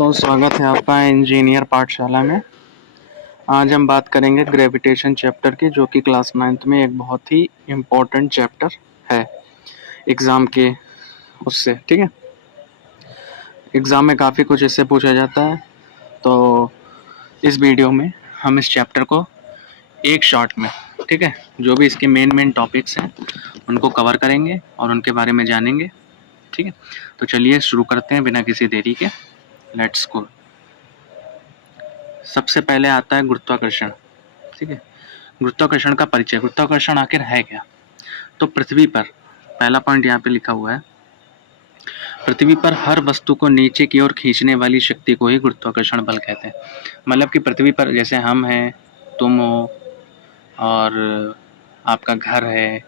दोस्तों, स्वागत है आपका इंजीनियर पाठशाला में। आज हम बात करेंगे ग्रेविटेशन चैप्टर की, जो कि क्लास 9th में एक बहुत ही इम्पोर्टेंट चैप्टर है एग्ज़ाम के उससे। ठीक है, एग्ज़ाम में काफ़ी कुछ इससे पूछा जाता है, तो इस वीडियो में हम इस चैप्टर को एक शॉट में, ठीक है, जो भी इसके मेन टॉपिक्स हैं उनको कवर करेंगे और उनके बारे में जानेंगे। ठीक है, तो चलिए शुरू करते हैं बिना किसी देरी के। Let's go. सबसे पहले आता है गुरुत्वाकर्षण। ठीक है, गुरुत्वाकर्षण का परिचय। गुरुत्वाकर्षण आखिर है क्या? तो पृथ्वी पर, पहला पॉइंट यहाँ पे लिखा हुआ है, पृथ्वी पर हर वस्तु को नीचे की ओर खींचने वाली शक्ति को ही गुरुत्वाकर्षण बल कहते हैं। मतलब कि पृथ्वी पर जैसे हम हैं, तुम हो और आपका घर है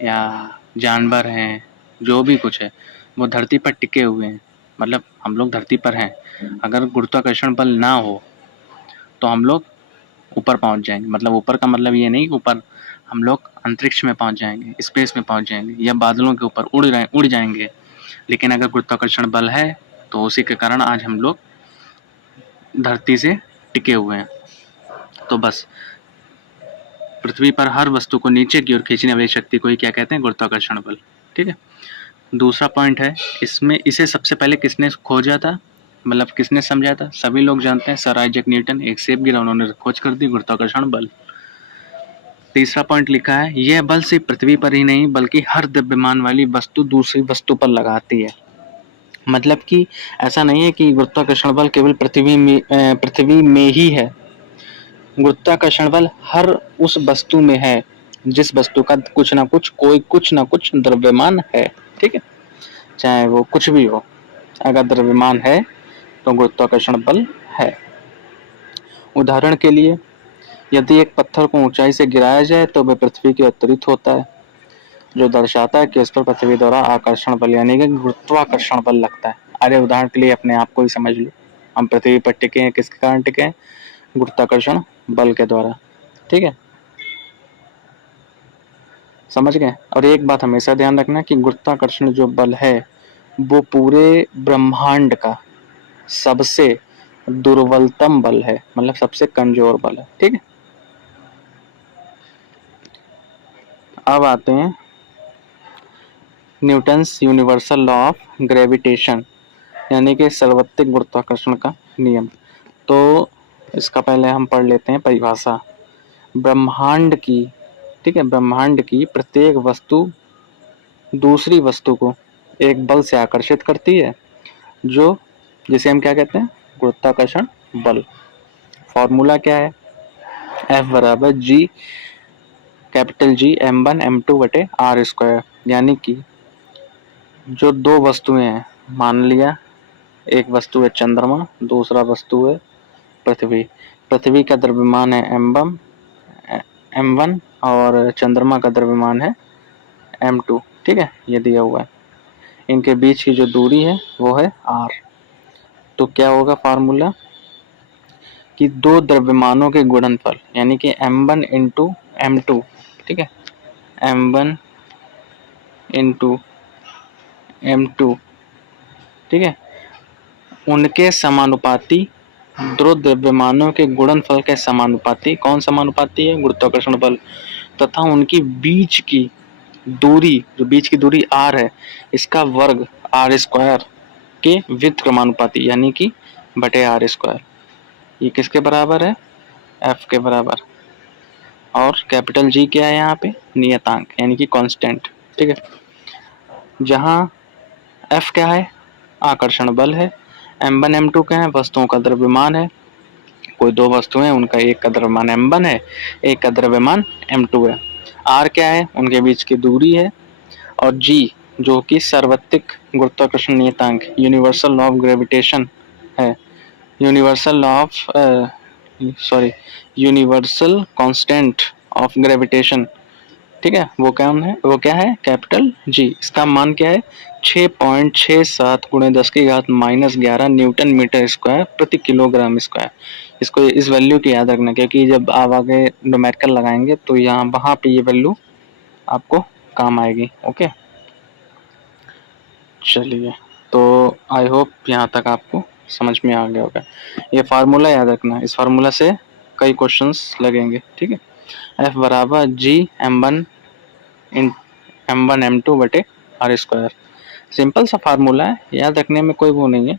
या जानवर हैं, जो भी कुछ है वो धरती पर टिके हुए हैं। मतलब हम लोग धरती पर हैं, अगर गुरुत्वाकर्षण बल ना हो तो हम लोग ऊपर पहुंच जाएंगे। मतलब ऊपर का मतलब ये नहीं, ऊपर हम लोग अंतरिक्ष में पहुंच जाएंगे, स्पेस में पहुंच जाएंगे या बादलों के ऊपर उड़ जाएंगे। लेकिन अगर गुरुत्वाकर्षण बल है तो उसी के कारण आज हम लोग धरती से टिके हुए हैं। तो बस पृथ्वी पर हर वस्तु को नीचे की ओर खींचने वाली शक्ति को ही क्या कहते हैं? गुरुत्वाकर्षण बल। ठीक है, दूसरा पॉइंट है इसमें, इसे सबसे पहले किसने खोजा था, मतलब किसने समझा था? सभी लोग जानते हैं, सर आइजैक न्यूटन। एक सेब गिरा, उन्होंने खोज कर दी गुरुत्वाकर्षण बल। तीसरा पॉइंट लिखा है, यह बल सिर्फ पृथ्वी पर ही नहीं बल्कि हर द्रव्यमान वाली वस्तु दूसरी वस्तु पर लगाती है। मतलब कि ऐसा नहीं है कि गुरुत्वाकर्षण बल केवल पृथ्वी में ही है। गुरुत्वाकर्षण बल हर उस वस्तु में है जिस वस्तु का कुछ ना कुछ द्रव्यमान है। ठीक है, चाहे वो कुछ भी हो, अगर द्रव्यमान है तो गुरुत्वाकर्षण बल है। उदाहरण के लिए, यदि एक पत्थर को ऊंचाई से गिराया जाए तो वह पृथ्वी की ओर त्वरित होता है, जो दर्शाता है कि उस पर पृथ्वी द्वारा आकर्षण बल यानी कि गुरुत्वाकर्षण बल लगता है। अरे उदाहरण के लिए अपने आप को ही समझ लो, हम पृथ्वी पर टिके हैं, किसके कारण टिके हैं? गुरुत्वाकर्षण बल के द्वारा। ठीक है, समझ गए? और एक बात हमेशा ध्यान रखना कि गुरुत्वाकर्षण जो बल है वो पूरे ब्रह्मांड का सबसे दुर्बलतम बल है, मतलब सबसे कमजोर बल है। ठीक है, अब आते हैं Newton's universal law of gravitation, यानी कि सार्वत्रिक गुरुत्वाकर्षण का नियम। तो इसका पहले हम पढ़ लेते हैं परिभाषा। ब्रह्मांड की, ठीक है, ब्रह्मांड की प्रत्येक वस्तु दूसरी वस्तु को एक बल से आकर्षित करती है, जो जिसे हम क्या कहते हैं? गुरुत्वाकर्षण बल। फॉर्मूला क्या है? F बराबर G, capital G m1 m2 बटे r स्क्वायर। यानी कि जो दो वस्तुएं हैं, मान लिया एक वस्तु है चंद्रमा, दूसरा वस्तु है पृथ्वी। पृथ्वी का द्रव्यमान है m1 और चंद्रमा का द्रव्यमान है m2। ठीक है, ये दिया हुआ है। इनके बीच की जो दूरी है वो है r। तो क्या होगा फार्मूला कि दो द्रव्यमानों के गुणनफल, यानी कि m1 इंटू m2, ठीक है, m1 इंटू m2, ठीक है, उनके समानुपाती, दो द्रव्यमानों के गुणनफल के समानुपाती। कौन समानुपाती है? गुरुत्वाकर्षण बल। तथा उनकी बीच की दूरी, जो बीच की दूरी r है, इसका वर्ग r स्क्वायर के व्युत्क्रमानुपाती, यानी कि बटे r स्क्वायर। ये किसके बराबर है? F के बराबर। और कैपिटल G क्या है यहाँ पे? नियतांक, यानी कि कांस्टेंट। ठीक है, जहाँ F क्या है? आकर्षण बल है। m1 m2 क्या है? वस्तुओं का द्रव्यमान है। कोई दो वस्तुएं हैं, उनका एक का द्रव्यमान m1 है, एक का द्रव्यमान m2 है। r क्या है? उनके बीच की दूरी है। और G जो कि सार्वत्रिक गुरुत्वाकर्षण नियतांक, यूनिवर्सल लॉ ऑफ ग्रेविटेशन है, यूनिवर्सल कांस्टेंट ऑफ ग्रेविटेशन। ठीक है, वो क्या है? Capital G। इसका मान क्या है? 6.67 गुणे 10 की घात -11 न्यूटन मीटर स्क्वायर प्रति किलोग्राम स्क्वायर। इसको, इस वैल्यू की याद रखना, क्योंकि जब आप आगे न्यूमेरिकल लगाएंगे तो यहाँ वहाँ पे ये वैल्यू आपको काम आएगी। ओके, चलिए, तो आई होप यहाँ तक आपको समझ में आ गया होगा। ये फार्मूला याद रखना, इस फार्मूला से कई क्वेश्चंस लगेंगे, ठीक है। F बराबर G m1 इन m1 m2 बटे आर स्क्वायर। सिंपल सा फार्मूला है, याद रखने में कोई वो नहीं है।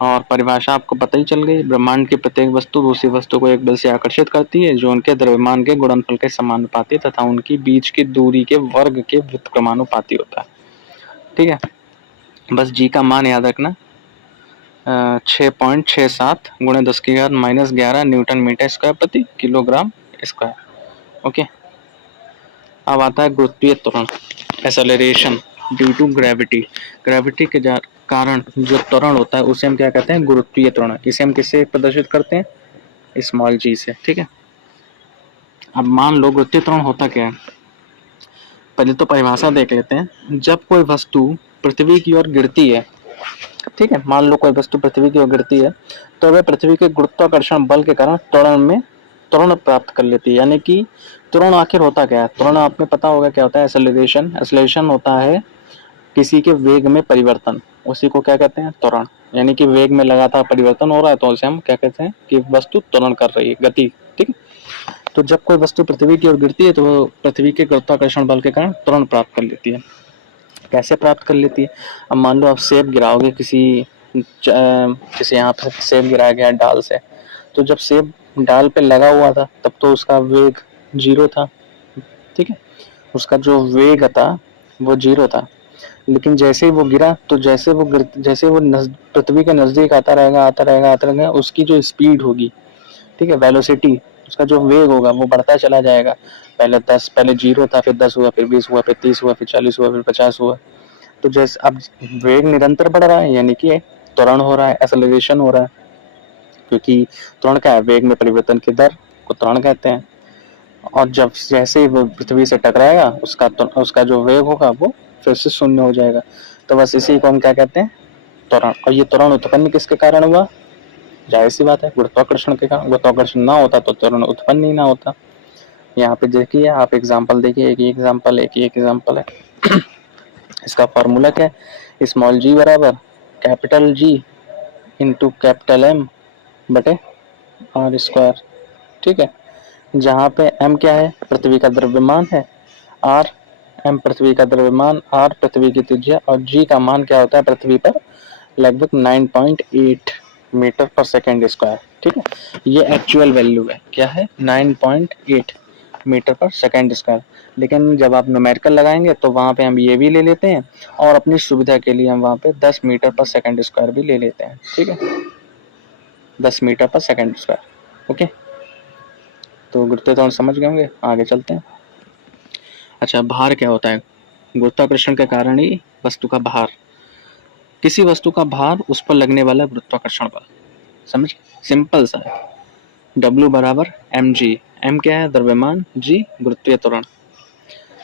और परिभाषा आपको पता ही चल गई, ब्रह्मांड की प्रत्येक वस्तु दूसरी वस्तु को एक बल से आकर्षित करती है जो उनके द्रव्यमान के गुणनफल के समानुपाती तथा उनकी बीच की दूरी के वर्ग के व्युत्क्रमानुपाती होता है, ठीक है। बस जी का मान याद रखना 6.67 गुणे 10⁻⁻11 न्यूटन मीटर स्क्वायर प्रति किलोग्राम स्क्वायर। ओके, अब आता है गुरुत्वीय त्वरण, acceleration due to gravity. Gravity के कारण जो त्वरण होता है उसे हम क्या कहते हैं, गुरुत्वीय त्वरण। इसे हम किससे प्रदर्शित करते हैं, स्मॉल जी से, ठीक है। अब मान लो गुरुत्वीय त्वरण होता क्या है, पहले तो परिभाषा देख लेते हैं। जब कोई वस्तु पृथ्वी की ओर गिरती है, ठीक है, मान लो कोई वस्तु पृथ्वी की ओर गिरती है तो वह पृथ्वी के गुरुत्वाकर्षण बल के कारण त्वरण प्राप्त कर लेती है। यानी कि त्वरण आखिर होता क्या है, त्वरण आपने पता होगा क्या होता है, एक्सेलरेशन। एक्सेलरेशन होता है किसी के वेग में परिवर्तन, उसी को क्या कहते हैं, त्वरण। यानी कि वेग में लगातार परिवर्तन हो रहा है तो उसे हम क्या कहते हैं कि वस्तु त्वरण कर रही है, गति, ठीक है। तो जब कोई वस्तु पृथ्वी की ओर गिरती है तो वो पृथ्वी के गुरुत्वाकर्षण बल के कारण त्वरण प्राप्त कर लेती है। कैसे प्राप्त कर लेती है, अब मान लो आप सेब गिराओगे किसी यहाँ पर सेब गिराया गया डाल से, तो जब सेब डाल पे लगा हुआ था तब तो उसका वेग 0 था, ठीक है, उसका जो वेग था वो 0 था। लेकिन जैसे ही वो गिरा तो जैसे वो पृथ्वी के नजदीक आता रहेगा, उसकी जो स्पीड होगी, ठीक है, वेलोसिटी, उसका जो वेग होगा वो बढ़ता चला जाएगा। पहले 0 था, फिर 10 हुआ, फिर 20 हुआ, फिर 30 हुआ, फिर 40 हुआ, फिर 50 हुआ। तो जैसे अब वेग निरंतर बढ़ रहा है, यानी कि त्वरण हो रहा है, एक्सेलरेशन हो रहा है। क्योंकि त्वरण क्या है, वेग में परिवर्तन की दर को त्वरण कहते हैं। और जब जैसे ही वो पृथ्वी से टकराएगा उसका जो वेग होगा वो फिर से शून्य हो जाएगा। तो बस इसी को हम क्या कहते हैं, त्वरण। और ये त्वरण उत्पन्न किसके कारण हुआ, जाहिर सी बात है गुरुत्वाकर्षण के कारण। गुरुत्वाकर्षण ना होता तो त्वरण उत्पन्न ही ना होता। यहाँ पे देखिए आप एग्जाम्पल देखिए, एक ही एग्जाम्पल है। इसका फॉर्मूला क्या है, स्मॉल जी बराबर capital G into capital M बटे आर स्क्वायर, ठीक है। जहाँ पे m क्या है, पृथ्वी का द्रव्यमान है, r m पृथ्वी का द्रव्यमान, r पृथ्वी की त्रिज्या, और g का मान क्या होता है पृथ्वी पर लगभग 9.8 मीटर पर सेकेंड स्क्वायर, ठीक है। ये एक्चुअल वैल्यू है, क्या है, 9.8 मीटर पर सेकेंड स्क्वायर। लेकिन जब आप न्यूमेरिकल लगाएंगे तो वहाँ पे हम ये भी ले लेते हैं और अपनी सुविधा के लिए हम वहाँ पे 10 मीटर पर सेकेंड स्क्वायर भी ले लेते हैं, ठीक है, 10 मीटर पर सेकेंड स्क्वायर। ओके, तो गुरुत्वीय त्वरण समझ गए होंगे, आगे चलते हैं। अच्छा, भार क्या होता है, गुरुत्वाकर्षण के कारण ही वस्तु का भार, किसी वस्तु का भार उस पर लगने वाला गुरुत्वाकर्षण बल, समझ, सिंपल सा है। W बराबर mg, m क्या है, द्रव्यमान, g गुरुत्वीय त्वरण।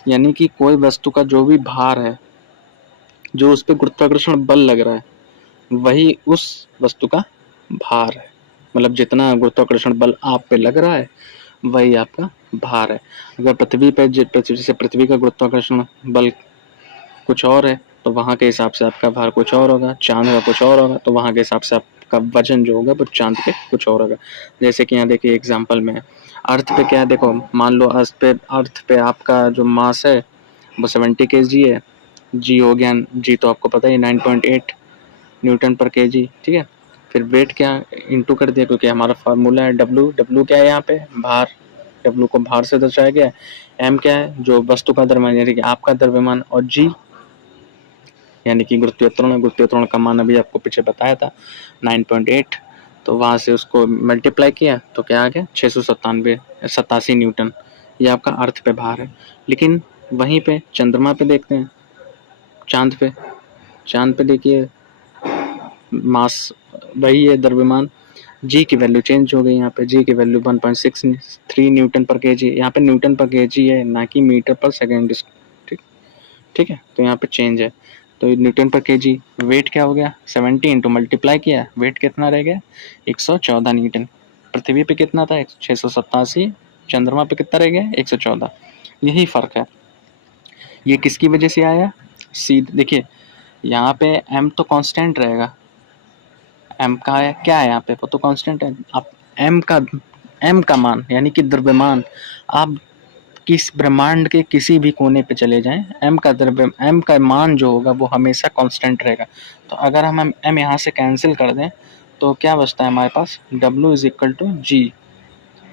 यानी कि कोई वस्तु का जो भी भार है, जो उस पर गुरुत्वाकर्षण बल लग रहा है, वही उस वस्तु का भार है। मतलब जितना गुरुत्वाकर्षण बल आप पे लग रहा है वही आपका भार है। अगर पृथ्वी का गुरुत्वाकर्षण बल कुछ और है तो वहाँ के हिसाब से आपका भार कुछ और होगा, चांद का कुछ और होगा तो वहाँ के हिसाब से आपका वजन जो होगा वो चांद पे कुछ और होगा। जैसे कि यहाँ देखिए एग्जांपल में अर्थ पे क्या है, देखो मान लो अर्थ पे आपका जो मास है वो 70 kg है, जी हो गया, जी तो आपको पता ही 9.8 न्यूटन पर kg, ठीक है। फिर वेट क्या इंटू कर दिया, क्योंकि हमारा फार्मूला है W क्या है यहाँ पे, भार, W को भार से दर्शाया गया है। M क्या है, जो वस्तु का द्रव्यमान यानी कि आपका द्रव्यमान, और G यानी कि गुरुत्वीय त्वरण का मान अभी आपको पीछे बताया था 9.8, तो वहाँ से उसको मल्टीप्लाई किया तो क्या आ गया 687 न्यूटन, ये आपका अर्थ पे भार है। लेकिन वहीं पे चंद्रमा पे देखते हैं, चांद पे देखिए मास वही है, द्रव्यमान, जी की वैल्यू चेंज हो गई। यहाँ पे जी की वैल्यू 1.63 न्यूटन पर केजी, यहाँ पे न्यूटन पर केजी है ना कि मीटर पर सेकेंड, ठीक है। तो यहाँ पे चेंज है, तो न्यूटन पर केजी। वेट क्या हो गया 70 इंटू मल्टीप्लाई किया, वेट कितना रह गया 114 न्यूटन। पृथ्वी पे कितना था 687, चंद्रमा पे कितना रह गया 114। यही फर्क है। ये किसकी वजह से आया, देखिए यहाँ पे m तो कांस्टेंट रहेगा, एम का है क्या है यहाँ पे, वो तो कांस्टेंट है। आप एम का मान यानी कि द्रव्यमान, आप किस ब्रह्मांड के किसी भी कोने पे चले जाएं, एम का मान जो होगा वो हमेशा कांस्टेंट रहेगा। तो अगर हम एम यहाँ से कैंसिल कर दें तो क्या बचता है हमारे पास, W is equal to G,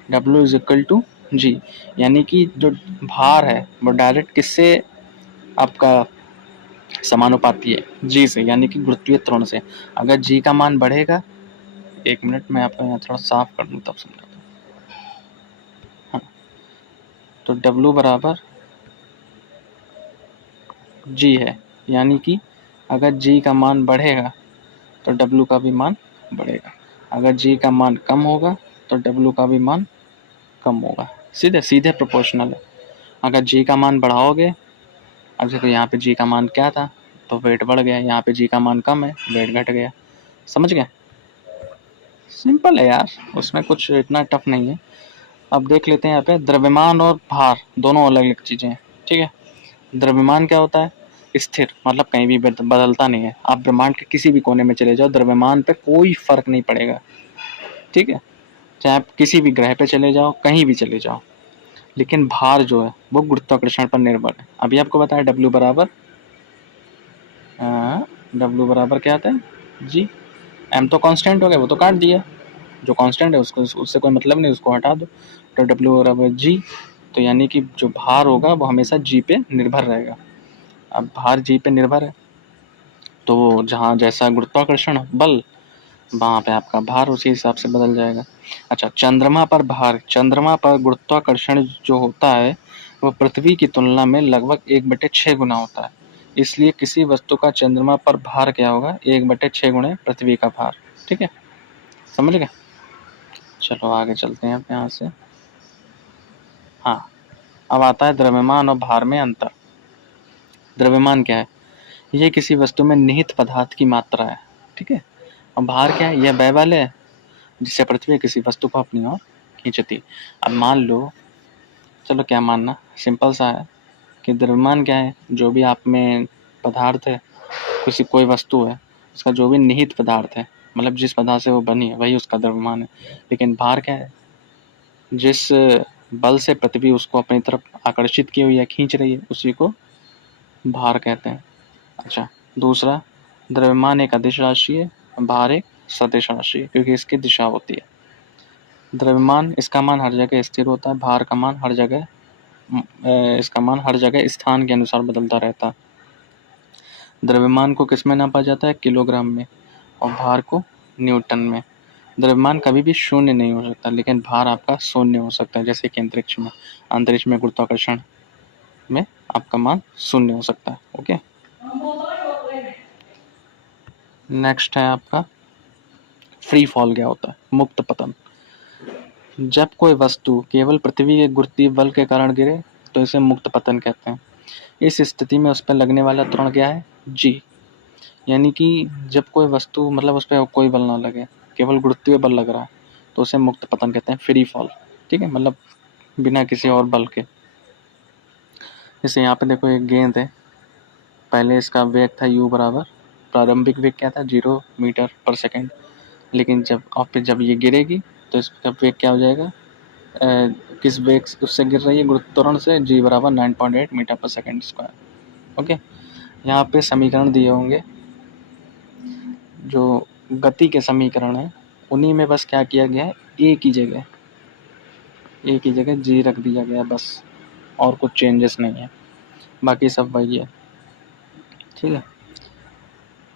W is equal to G, यानी कि जो भार है वो डायरेक्ट किससे आपका समानुपाती है, जी से, यानी कि गुरुत्वीय त्वरण से। अगर जी का मान बढ़ेगा, एक मिनट मैं आपको यहाँ थोड़ा साफ कर दूँ तब समझा दूँ। हाँ, तो W बराबर जी है, यानी कि अगर जी का मान बढ़ेगा तो W का भी मान बढ़ेगा, अगर जी का मान कम होगा तो W का भी मान कम होगा, सीधे सीधे प्रोपोर्शनल है। अगर जी का मान बढ़ाओगे, अब देखो यहाँ पे जी का मान क्या था तो वेट बढ़ गया, यहाँ पे जी का मान कम है वेट घट गया, समझ गए? सिंपल है यार, उसमें कुछ इतना टफ नहीं है। अब देख लेते हैं यहाँ पे द्रव्यमान और भार दोनों अलग अलग चीजें हैं, ठीक है। द्रव्यमान क्या होता है, स्थिर, मतलब कहीं भी बदलता नहीं है। आप ब्रह्मांड के किसी भी कोने में चले जाओ, द्रव्यमान पे कोई फर्क नहीं पड़ेगा, ठीक है, चाहे आप किसी भी ग्रह पे चले जाओ, कहीं भी चले जाओ। लेकिन भार जो है वो गुरुत्वाकर्षण पर निर्भर है। अभी आपको बताया W बराबर क्या आता है जी, M तो कांस्टेंट हो गया, वो तो काट दिया, जो कांस्टेंट है उसको उससे कोई मतलब नहीं, उसको हटा दो, तो W बराबर जी, तो यानी कि जो भार होगा वो हमेशा जी पे निर्भर रहेगा। अब भार जी पे निर्भर है तो जहाँ जैसा गुरुत्वाकर्षण बल, वहाँ पे आपका भार उसी हिसाब से बदल जाएगा। अच्छा, चंद्रमा पर भार, चंद्रमा पर गुरुत्वाकर्षण जो होता है वो पृथ्वी की तुलना में लगभग 1/6 गुना होता है। इसलिए किसी वस्तु का चंद्रमा पर भार क्या होगा, 1/6 गुणे पृथ्वी का भार, ठीक है, समझ गए? चलो आगे चलते हैं यहाँ से। हाँ, अब आता है द्रव्यमान और भार में अंतर। द्रव्यमान क्या है, ये किसी वस्तु में निहित पदार्थ की मात्रा है, ठीक है। और भार क्या है, यह वह बल है जिससे पृथ्वी किसी वस्तु को अपनी ओर खींचती। अब मान लो, चलो क्या मानना, सिंपल सा है कि द्रव्यमान क्या है, जो भी आप में पदार्थ है, कोई वस्तु है, उसका जो भी निहित पदार्थ है, मतलब जिस पदार्थ से वो बनी है वही उसका द्रव्यमान है। लेकिन भार क्या है, जिस बल से पृथ्वी उसको अपनी तरफ आकर्षित की हुई है, खींच रही है, उसी को भार कहते हैं। अच्छा, दूसरा, द्रव्यमान एक अदिश राशि है, भार एक सदिश राशि है, क्योंकि इसकी दिशा होती है। द्रव्यमान इसका मान हर जगह स्थिर होता है, भार का मान हर जगह इसका मान हर जगह स्थान के अनुसार बदलता रहता है। द्रव्यमान को किस में नापा जाता है, किलोग्राम में, और भार को न्यूटन में। द्रव्यमान कभी भी शून्य नहीं हो सकता, लेकिन भार आपका शून्य हो सकता है, जैसे कि अंतरिक्ष में गुरुत्वाकर्षण में आपका मान शून्य हो सकता है। ओके, नेक्स्ट है आपका फ्री फॉल। क्या होता है, मुक्त पतन। जब कोई वस्तु केवल पृथ्वी के गुरुत्वीय बल के कारण गिरे तो इसे मुक्त पतन कहते हैं। इस स्थिति में उस पर लगने वाला त्वरण क्या है, जी, यानी कि जब कोई वस्तु, मतलब उस पर कोई बल ना लगे, केवल गुरुत्वीय बल लग रहा है, तो उसे मुक्त पतन कहते हैं, फ्री फॉल, ठीक है, मतलब बिना किसी और बल के। जैसे यहाँ पे देखो एक गेंद है, पहले इसका वेग था u बराबर, प्रारंभिक वेग क्या था 0 मीटर पर सेकेंड, लेकिन जब ये गिरेगी तो इसका वेग क्या हो जाएगा, किस वेग उससे गिर रही है, गुरुत्वाकर्षण से, g बराबर 9.8 मीटर पर सेकेंड स्क्वायर। ओके, यहाँ पे समीकरण दिए होंगे, जो गति के समीकरण है, उन्हीं में बस क्या किया गया है, ए की जगह g रख दिया गया बस, और कुछ चेंजेस नहीं है, बाकी सब वही है, ठीक है।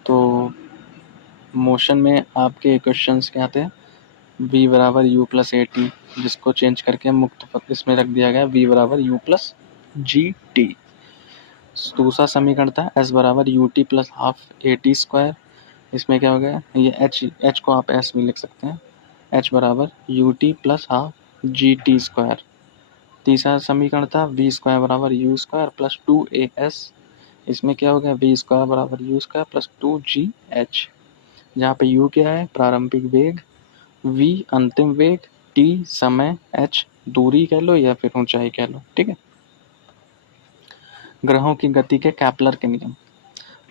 तो मोशन में आपके क्वेश्चंस क्या आते हैं, v बराबर u प्लस ए टी, जिसको चेंज करके मुक्त पद इसमें रख दिया गया v बराबर u प्लस जी टी। दूसरा समीकरण था s बराबर U T plus half A T square, इसमें क्या हो गया, ये h को आप s भी लिख सकते हैं, h बराबर U T plus half G T square. तीसरा समीकरण था v स्क्वायर बराबर यू स्क्वायर प्लस 2as, इसमें क्या हो गया, v स्क्वायर बराबर यू स्क्वायर प्लस 2gh, जहाँ पे u क्या है, प्रारंभिक वेग, v अंतिम वेग, t समय, h दूरी कह लो या फिर ऊंचाई कह लो, ठीक है। ग्रहों की गति के कैपलर के नियम।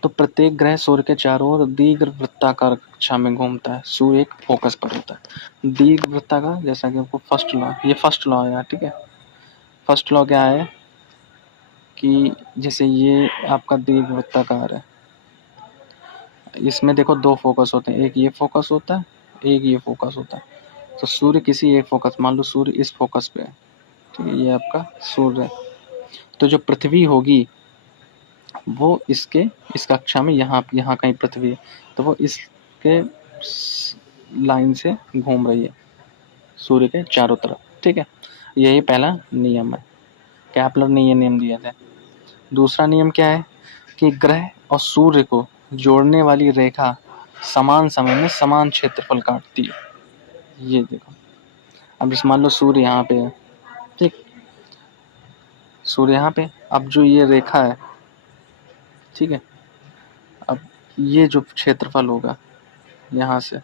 तो प्रत्येक ग्रह सूर्य के चारों ओर दीर्घ वृत्ताकार कक्षा में घूमता है। सूर्य एक फोकस पर होता है। दीर्घ वृत्ताकार, जैसा कि आपको फर्स्ट लॉ, ये फर्स्ट लॉ है यार, ठीक है। फर्स्ट लॉ क्या है कि जैसे ये आपका दीर्घ वृत्ताकार है, इसमें देखो दो फोकस होते हैं, एक ये फोकस होता है, एक ये फोकस होता है। तो सूर्य किसी एक फोकस, मान लो सूर्य इस फोकस पे है, ठीक है, ये आपका सूर्य है। तो जो पृथ्वी होगी वो इसके इस कक्षा में यहाँ कहीं पृथ्वी है, तो वो इसके लाइन से घूम रही है सूर्य के चारों तरफ, ठीक है। यही पहला नियम है, केपलर ने ये नियम दिया था। दूसरा नियम क्या है कि ग्रह और सूर्य को जोड़ने वाली रेखा समान समय में समान क्षेत्रफल काटती है। ये देखो, अब इस मान लो सूर्य यहाँ पे है, ठीक, सूर्य यहाँ पे, अब जो ये रेखा है, ठीक है, अब ये जो क्षेत्रफल होगा यहाँ से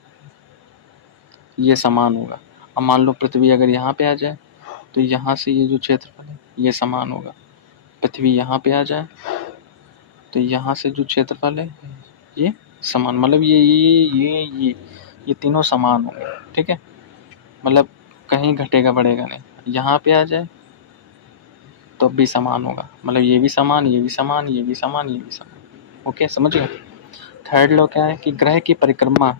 ये समान होगा। अब मान लो पृथ्वी अगर यहाँ पे आ जाए तो यहाँ से ये जो क्षेत्रफल है ये समान होगा। पृथ्वी यहाँ पे आ जाए तो यहाँ से जो क्षेत्रफल है ये समान, मतलब ये तीनों समान होंगे, ठीक है। मतलब कहीं घटेगा बढ़ेगा नहीं। यहाँ पे आ जाए तो भी समान होगा, मतलब ये भी समान, ये भी समान, ये भी समान, ये भी समान। ओके, समझ गए। थर्ड लॉ क्या है कि ग्रह की परिक्रमा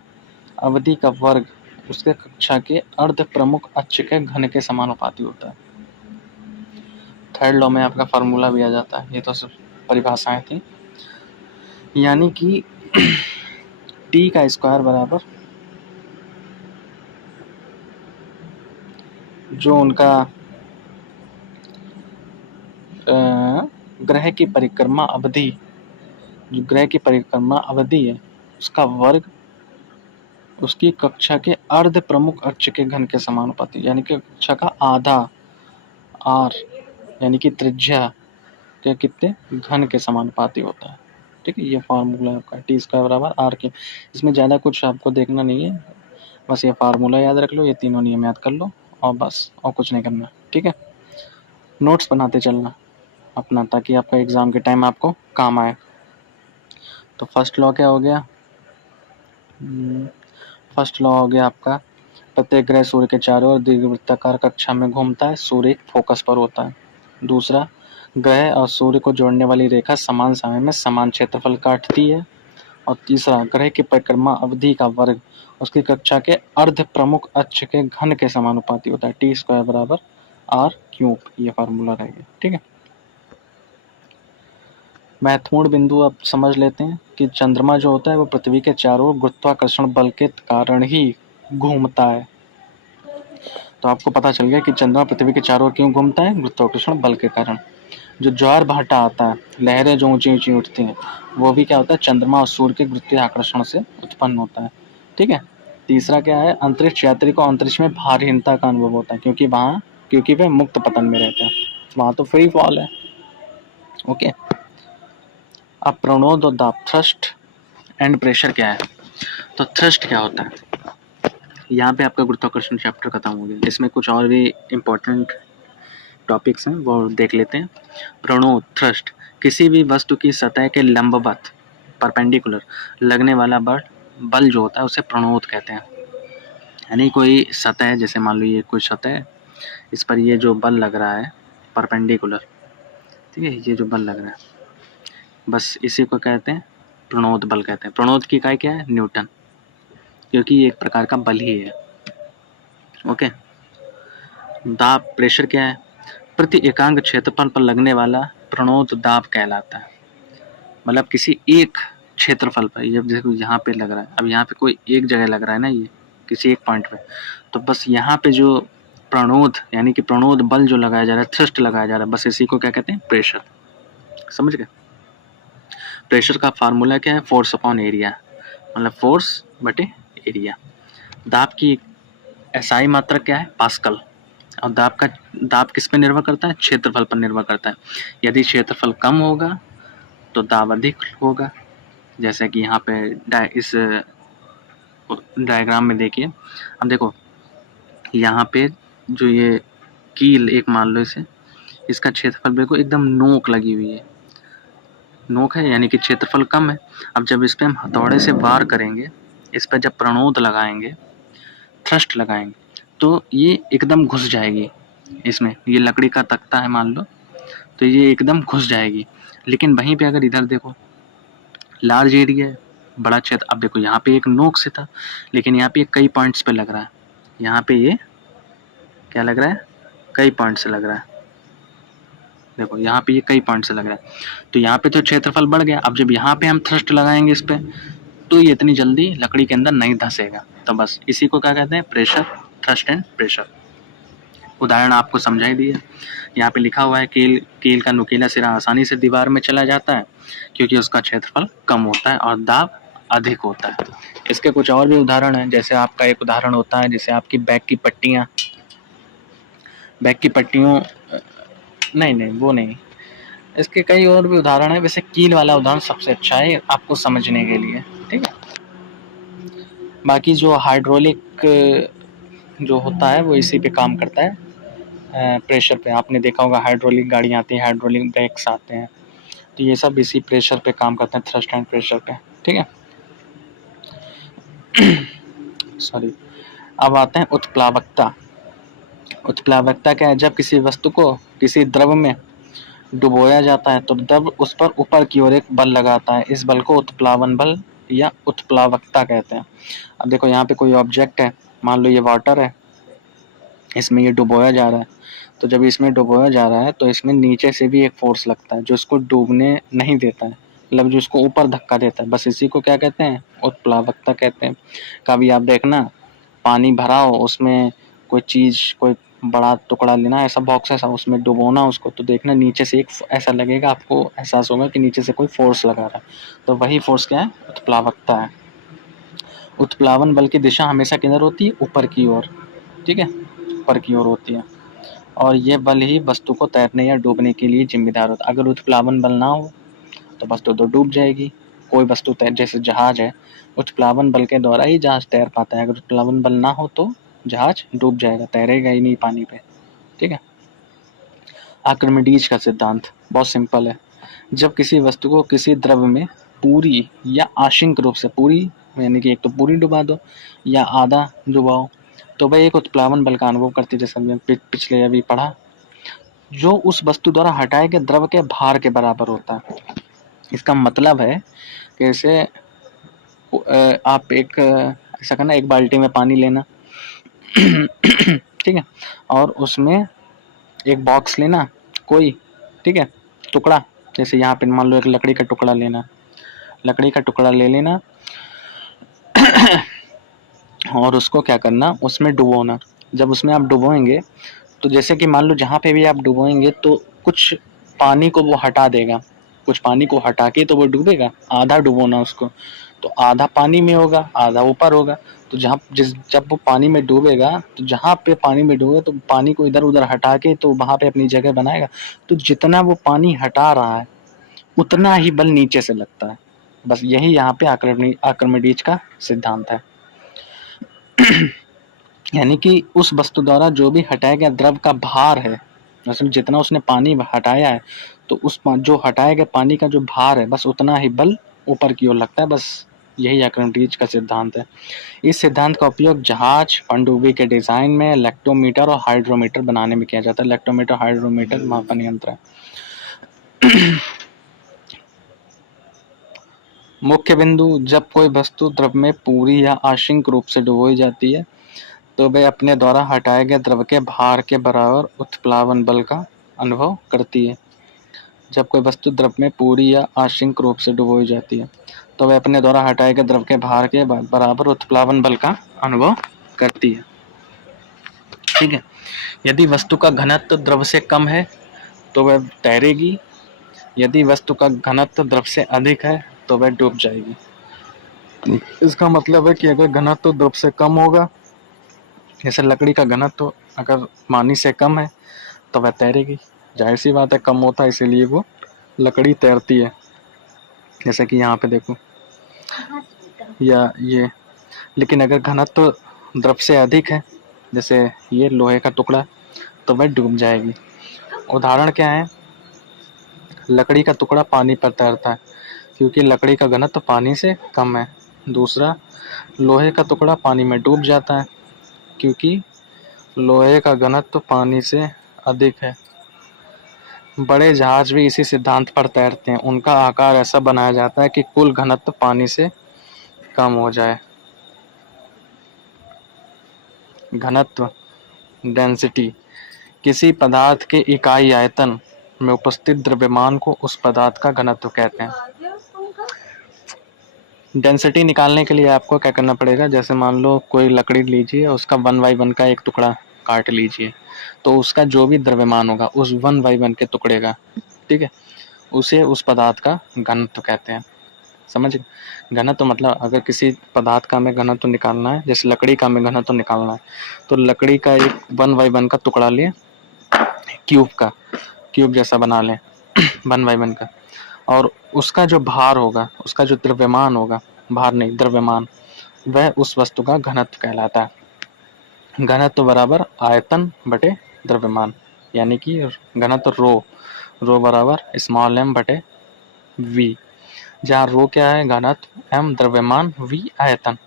अवधि का वर्ग उसके कक्षा के अर्ध प्रमुख अक्ष के घन के समानुपाती होता है। थर्ड लॉ में आपका फार्मूला भी आ जाता है, ये तो सब परिभाषाएं थी। यानी कि टी का स्क्वायर बराबर जो उनका ग्रह की परिक्रमा अवधि, जो ग्रह की परिक्रमा अवधि है उसका वर्ग उसकी कक्षा के अर्ध प्रमुख अक्ष के घन के समानुपाती, यानी कि कक्षा का आधा आर यानी कि त्रिज्या के कितने घन के समानुपाती होता है, ठीक है। ये फार्मूला है आपका, टी स्क्वायर बराबर आर के। इसमें ज़्यादा कुछ आपको देखना नहीं है, बस ये फार्मूला याद रख लो, ये तीनों नियम याद कर लो और बस, और कुछ नहीं करना, ठीक है। नोट्स बनाते चलना अपना, ताकि आपका एग्ज़ाम के टाइम आपको काम आए। तो फर्स्ट लॉ क्या हो गया, फर्स्ट लॉ हो गया आपका प्रत्येक ग्रह सूर्य के चारों ओर दीर्घवृत्ताकार कक्षा में घूमता है, सूर्य एक फोकस पर होता है। दूसरा, ग्रह और सूर्य को जोड़ने वाली रेखा समान समय में समान क्षेत्रफल काटती है। और तीसरा, ग्रह की परिक्रमा अवधि का वर्ग उसकी कक्षा के अर्ध प्रमुख अक्ष के घन के समानुपाती होता है। टी स्क्वायर बराबर आर क्यूब, ये फार्मूला रहेगा, ठीक है। महत्वपूर्ण बिंदु अब समझ लेते हैं कि चंद्रमा जो होता है वो पृथ्वी के चारों ओर गुरुत्वाकर्षण बल के कारण ही घूमता है। तो आपको पता चल गया कि चंद्रमा पृथ्वी के चारों ओर क्यों घूमता है, गुरुत्वाकर्षण बल के कारण। जो ज्वार भाटा आता है, लहरें जो ऊंची ऊंची उठती हैं, वो भी क्या होता है, चंद्रमा और सूर्य के गुरुत्वीय आकर्षण से उत्पन्न होता है, ठीक है। तीसरा क्या है, अंतरिक्ष यात्री को अंतरिक्ष में भारहीनता का अनुभव होता है, क्योंकि वे मुक्त पतन में रहते हैं, वहाँ तो फ्री फॉल है। ओके, अब प्रणोद और दाब, थ्रस्ट एंड प्रेशर क्या है। तो थ्रस्ट क्या होता है, यहाँ पे आपका गुरुत्वाकर्षण चैप्टर खत्म हो गया। इसमें कुछ और भी इम्पोर्टेंट टॉपिक्स हैं वो देख लेते हैं। प्रणोद, थ्रस्ट, किसी भी वस्तु की सतह के लंबवत परपेंडिकुलर लगने वाला बल जो होता है उसे प्रणोद कहते हैं। यानी कोई सतह, जैसे मान लो ये कोई सतह है, इस पर ये जो बल लग रहा है परपेंडिकुलर, ठीक है, ये जो बल लग रहा है, बस इसी को कहते हैं प्रणोद बल कहते हैं। प्रणोद की इकाई क्या है, न्यूटन, क्योंकि ये एक प्रकार का बल ही है। ओके, दाब, प्रेशर क्या है, प्रति एकांक क्षेत्रफल पर लगने वाला प्रणोद दाब कहलाता है। मतलब किसी एक क्षेत्रफल पर, ये देखो यहाँ पे लग रहा है, अब यहाँ पे कोई एक जगह लग रहा है ना, ये किसी एक पॉइंट पे, तो बस यहाँ पे जो प्रणोद यानी कि प्रणोद बल जो लगाया जा रहा है, थ्रस्ट लगाया जा रहा है, बस इसी को क्या कहते हैं, प्रेशर। समझ गए। प्रेशर का फार्मूला क्या है, फोर्स अपॉन एरिया, मतलब फोर्स बटे एरिया। दाब की एसआई मात्रक क्या है, पास्कल। और दाब किस पे निर्भर करता है, क्षेत्रफल पर निर्भर करता है। यदि क्षेत्रफल कम होगा तो दाब अधिक होगा। जैसे कि यहाँ पे इस डायग्राम में देखिए, अब देखो यहाँ पे जो ये कील, एक मान लो इसे, इसका क्षेत्रफल बिल्कुल एकदम नोक लगी हुई है, नोक है यानी कि क्षेत्रफल कम है। अब जब इस पे हम हथौड़े से वार करेंगे, इस पे जब प्रणोद लगाएंगे, थ्रस्ट लगाएंगे, तो ये एकदम घुस जाएगी इसमें। ये लकड़ी का तख्ता है मान लो, तो ये एकदम घुस जाएगी। लेकिन वहीं पे अगर इधर देखो, लार्ज एरिया है, बड़ा क्षेत्र। अब देखो यहाँ पे एक नोक से था, लेकिन यहाँ पे कई पॉइंट्स पे लग रहा है। यहाँ पे ये क्या लग रहा है, कई पॉइंट से लग रहा है। देखो यहाँ पे ये कई पॉइंट से लग रहा है, तो यहाँ पे तो क्षेत्रफल बढ़ गया। अब जब यहाँ पे हम थ्रस्ट लगाएंगे इस पे, तो ये इतनी जल्दी लकड़ी के अंदर नहीं धंसेगा। तो बस इसी को क्या कहते हैं, प्रेशर, थ्रस्ट एंड प्रेशर। उदाहरण आपको समझाई दिया। यहाँ पे लिखा हुआ है कील का नुकीला सिरा आसानी से दीवार में चला जाता है क्योंकि उसका क्षेत्रफल कम होता है और दाब अधिक होता है। इसके कुछ और भी उदाहरण हैं, जैसे आपका एक उदाहरण होता है, जैसे आपकी बैक की पट्टियाँ, बैक की पट्टियों नहीं वो नहीं, इसके कई और भी उदाहरण है। वैसे कील वाला उदाहरण सबसे अच्छा है आपको समझने के लिए, ठीक है। बाकी जो हाइड्रोलिक जो होता है वो इसी पे काम करता है, प्रेशर पे। आपने देखा होगा हाइड्रोलिक गाड़ियाँ आती हैं, हाइड्रोलिक ब्रेक्स आते हैं, तो ये सब इसी प्रेशर पे काम करते हैं, थ्रस्ट एंड प्रेशर पे, ठीक है। सॉरी। अब आते हैं उत्प्लावकता। उत्प्लावकता क्या है, जब किसी वस्तु को किसी द्रव में डुबोया जाता है तो द्रव उस पर ऊपर की ओर एक बल लगाता है। इस बल को उत्प्लावन बल या उत्प्लावकता कहते हैं। अब देखो यहाँ पे कोई ऑब्जेक्ट है, मान लो ये वाटर है, इसमें ये डुबोया जा रहा है, तो जब इसमें डुबोया जा रहा है तो इसमें नीचे से भी एक फोर्स लगता है जो इसको डूबने नहीं देता है, मतलब जो इसको ऊपर धक्का देता है। बस इसी को क्या कहते हैं, उत्प्लावकता कहते हैं। कभी आप देखना पानी भरा हो, उसमें कोई चीज़, कोई बड़ा टुकड़ा लेना, ऐसा बॉक्स ऐसा, उसमें डुबोना उसको, तो देखना नीचे से एक ऐसा लगेगा, आपको एहसास होगा कि नीचे से कोई फोर्स लगा रहा है, तो वही फोर्स क्या है, उत्प्लावकता है। उत्प्लावन बल की दिशा हमेशा किधर होती है, ऊपर की ओर, ठीक है, ऊपर की ओर होती है। और ये बल ही वस्तु को तैरने या डूबने के लिए जिम्मेदार होता है। अगर उत्प्लावन बल ना हो तो वस्तु तो डूब जाएगी। कोई वस्तु तैर, जैसे जहाज है, उत्प्लावन बल के द्वारा ही जहाज तैर पाता है। अगर उत्प्लावन बल ना हो तो जहाज डूब जाएगा, तैरेगा ही नहीं पानी पे, ठीक है। आर्किमिडीज का सिद्धांत बहुत सिंपल है। जब किसी वस्तु को किसी द्रव में पूरी या आंशिक रूप से, पूरी यानी कि एक तो पूरी डुबा दो या आधा डुबाओ, तो वह एक उत्प्लावन बल का अनुभव करती है, जैसे हमने पिछले अभी पढ़ा, जो उस वस्तु द्वारा हटाए गए द्रव के भार के बराबर होता है। इसका मतलब है कि जैसे आप एक ऐसा करना, एक बाल्टी में पानी लेना ठीक है, और उसमें एक बॉक्स लेना कोई, ठीक है, टुकड़ा, जैसे यहाँ पे मान लो एक लकड़ी का टुकड़ा लेना, लकड़ी का टुकड़ा ले लेना और उसको क्या करना, उसमें डुबोना। जब उसमें आप डुबोएंगे तो जैसे कि मान लो जहाँ पे भी आप डुबोएंगे तो कुछ पानी को वो हटा देगा, कुछ पानी को हटा के तो वो डूबेगा। आधा डुबोना उसको, तो आधा पानी में होगा, आधा ऊपर होगा। तो जब वो पानी में डूबेगा, तो जहाँ पे पानी में डूबेगा तो पानी को इधर उधर हटा के तो वहाँ पे अपनी जगह बनाएगा। तो जितना वो पानी हटा रहा है उतना ही बल नीचे से लगता है। बस यही यहाँ पे आर्किमिडीज का सिद्धांत है। यानी कि उस वस्तु द्वारा जो भी हटाया गया द्रव का भार है, मतलब जितना उसने पानी हटाया है, तो उस जो हटाए गए पानी का जो भार है, बस उतना ही बल ऊपर की ओर लगता है। बस यही आर्किमिडीज का सिद्धांत है। इस सिद्धांत का उपयोग जहाज, पनडुब्बी के डिजाइन में लेक्टोमीटर और हाइड्रोमीटर बनाने में किया जाता है। लेक्टोमीटर, हाइड्रोमीटर मापन यंत्र है। मुख्य बिंदु, जब कोई वस्तु द्रव में पूरी या आंशिक रूप से डुबोई जाती है तो वे अपने द्वारा हटाए गए द्रव के भार के बराबर उत्प्लावन बल का अनुभव करती है। जब कोई वस्तु द्रव में पूरी या आंशिक रूप से डुबोई जाती है तो वह अपने द्वारा हटाए गए द्रव के भार के बराबर उत्प्लावन बल का अनुभव करती है, ठीक है। यदि वस्तु का घनत्व द्रव से कम है तो वह तैरेगी, यदि वस्तु का घनत्व द्रव से अधिक है तो वह डूब जाएगी। इसका मतलब है कि अगर घनत्व द्रव से कम होगा, जैसे लकड़ी का घनत्व अगर पानी से कम है तो वह तैरेगी, जाहिर सी बात है, कम होता है इसीलिए वो लकड़ी तैरती है। जैसे कि यहाँ पे देखो या ये, लेकिन अगर घनत्व द्रव से अधिक है, जैसे ये लोहे का टुकड़ा, तो वह डूब जाएगी। उदाहरण क्या है, लकड़ी का टुकड़ा पानी पर तैरता है क्योंकि लकड़ी का घनत्व पानी से कम है। दूसरा, लोहे का टुकड़ा पानी में डूब जाता है क्योंकि लोहे का घनत्व पानी से अधिक है। बड़े जहाज भी इसी सिद्धांत पर तैरते हैं, उनका आकार ऐसा बनाया जाता है कि कुल घनत्व पानी से कम हो जाए। घनत्व, डेंसिटी, किसी पदार्थ के इकाई आयतन में उपस्थित द्रव्यमान को उस पदार्थ का घनत्व कहते हैं। डेंसिटी निकालने के लिए आपको क्या करना पड़ेगा, जैसे मान लो कोई लकड़ी लीजिए, उसका 1/1 का एक टुकड़ा काट लीजिए, तो उसका जो भी द्रव्यमान होगा उस 1/1 के टुकड़े का, ठीक है, उसे उस पदार्थ का घनत्व कहते हैं। समझ गए? घनत्व मतलब अगर किसी पदार्थ का हमें घनत्व निकालना है, जैसे लकड़ी का हमें घनत्व निकालना है, तो लकड़ी का एक 1/1 का टुकड़ा लें, क्यूब जैसा बना लें 1/1 का, और उसका जो भार होगा, उसका जो द्रव्यमान होगा, भार नहीं द्रव्यमान, वह उस वस्तु का घनत्व कहलाता है। घनत्व बराबर आयतन बटे द्रव्यमान, यानी कि घनत्व रो बराबर स्मॉल m बटे v, जहाँ रो क्या है घनत्व, m द्रव्यमान, v आयतन।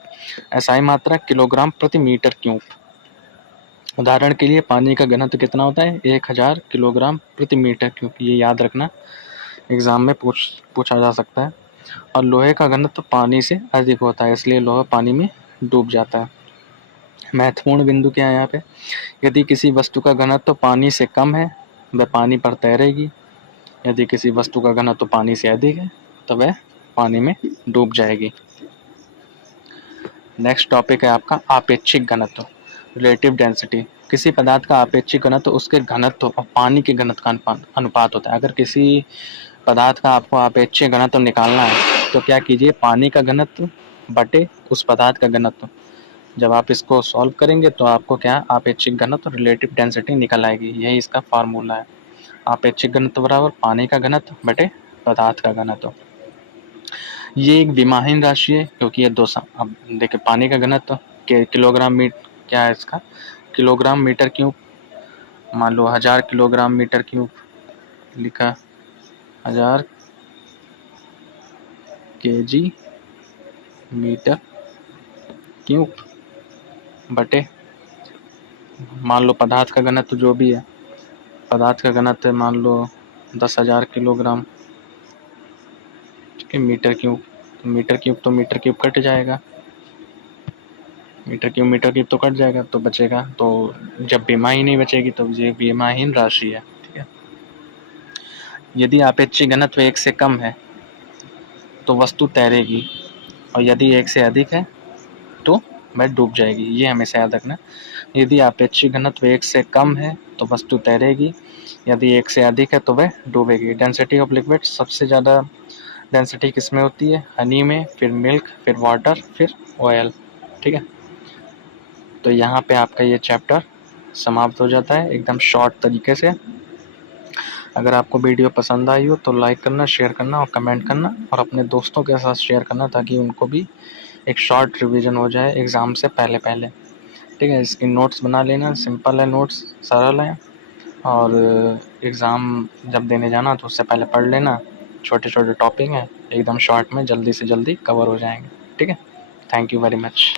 SI मात्रा किलोग्राम प्रति मीटर क्यूब। उदाहरण के लिए पानी का घनत्व कितना होता है, 1000 किलोग्राम प्रति मीटर क्यूब। ये याद रखना, एग्जाम में पूछा जा सकता है। और लोहे का घनत्व पानी से अधिक होता है, इसलिए लोहा पानी में डूब जाता है। महत्वपूर्ण बिंदु क्या है यहाँ पे, यदि किसी वस्तु का घनत्व पानी से कम है वह पानी पर तैरेगी, यदि किसी वस्तु का घनत्व पानी से अधिक है तो वह पानी में डूब जाएगी। नेक्स्ट टॉपिक है आपका आपेक्षिक घनत्व, रिलेटिव डेंसिटी। किसी पदार्थ का आपेक्षिक घनत्व उसके घनत्व और पानी के घनत्व का अनुपात होता है। अगर किसी पदार्थ का आपको आपेक्षिक घनत्व निकालना है तो क्या कीजिए, पानी का घनत्व बटे उस पदार्थ का घनत्व। जब आप इसको सॉल्व करेंगे तो आपको क्या आपेक्षिक घनत्व रिलेटिव डेंसिटी निकल आएगी। यही इसका फार्मूला है, आपेक्षिक घनत्व बराबर पानी का घनत्व बटे पदार्थ का घनत्व। ये एक विमाहीन राशि है क्योंकि ये अब देखिए पानी का घनत्व के किलोग्राम मीटर क्या है इसका, किलोग्राम मीटर क्यूब। मान लो 1000 किलोग्राम मीटर क्यूब लिखा, 1000 kg मीटर क्यूब बटे मान लो पदार्थ का घनत्व जो भी है, पदार्थ का घनत्व मान लो 10,000 किलोग्राम, ठीक है, metre cube. Metre cube cut जाएगा, मीटर क्यूब तो कट जाएगा, तो बचेगा, तो जब विमाहीन नहीं बचेगी तो ये विमाहीन राशि है, ठीक है। यदि आपेक्षिक घनत्व 1 से कम है तो वस्तु तैरेगी, और यदि 1 से अधिक है तो वह डूब जाएगी। ये हमेशा याद रखना, यदि आपेक्षिक घनत्व 1 से कम है तो वस्तु तैरेगी, यदि 1 से अधिक है तो वह डूबेगी। डेंसिटी ऑफ लिक्विड, सबसे ज़्यादा डेंसिटी किस में होती है, हनी में, फिर मिल्क, फिर वाटर, फिर ऑयल, ठीक है। तो यहाँ पे आपका ये चैप्टर समाप्त हो जाता है एकदम शॉर्ट तरीके से। अगर आपको वीडियो पसंद आई हो तो लाइक करना, शेयर करना और कमेंट करना, और अपने दोस्तों के साथ शेयर करना ताकि उनको भी एक शॉर्ट रिवीजन हो जाए एग्ज़ाम से पहले, ठीक है। इसकी नोट्स बना लेना, सिंपल है, नोट्स सरल है, और एग्ज़ाम जब देने जाना तो उससे पहले पढ़ लेना। छोटे छोटे टॉपिक हैं, एकदम शॉर्ट में जल्दी से जल्दी कवर हो जाएंगे, ठीक है। Thank you very much.